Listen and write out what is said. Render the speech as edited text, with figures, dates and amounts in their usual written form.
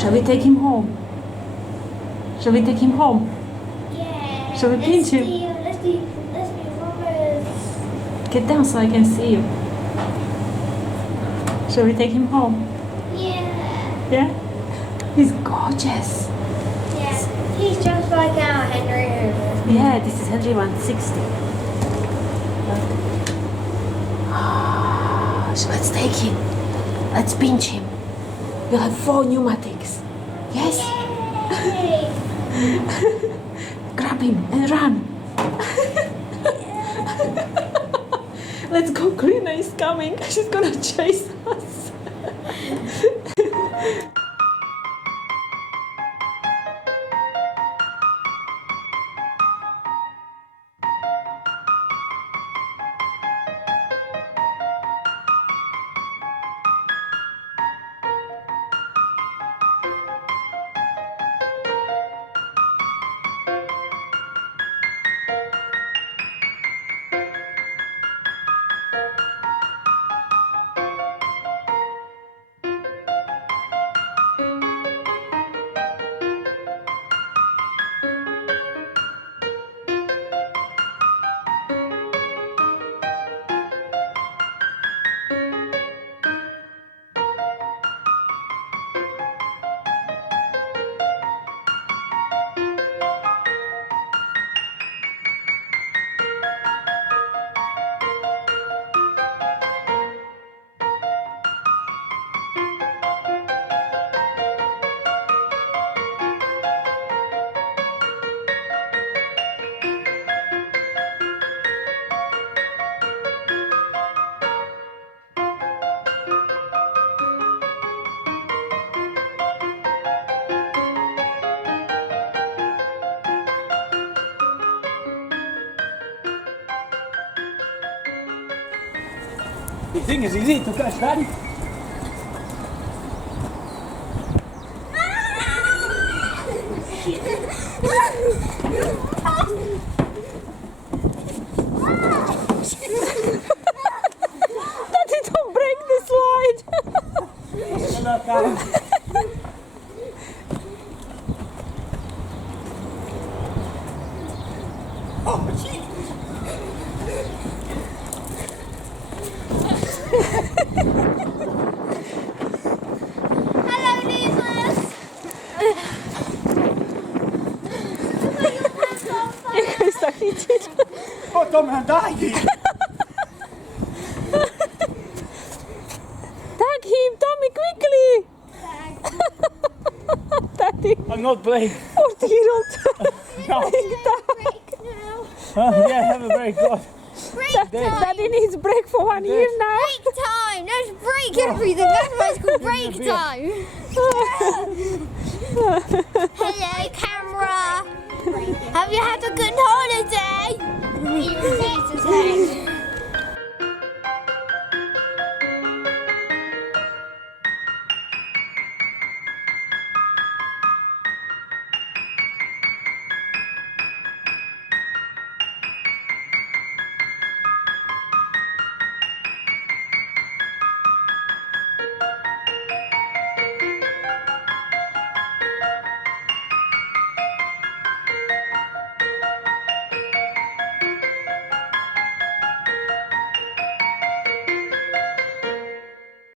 Shall we take him home? Shall we take him home? Yeah. Shall we pinch him? Let's be robbers. Get down so I can see you. Shall we take him home? Yeah. Yeah? He's gorgeous. Yeah. He's just like our Henry Hoover. Yeah, this is Henry 160. So let's take him. Let's pinch him. We'll have 4 pneumatics. Yes? Yay. Grab him and run. Let's go. Karina is coming. She's gonna chase us. The thing is easy to catch, Daddy. Daddy, don't break the slide. Oh, gee. Hello, losers. Questa difficile. Oh, Tom, dai! Tag him, Tommy, quickly. Daddy, I'm not playing. 40-year-old. No. Yeah, have a break. God. Break time. Daddy needs break for 1 year now. Break time. Let's break everything. That's why it's called break time. Hello, camera. Have you had a good holiday?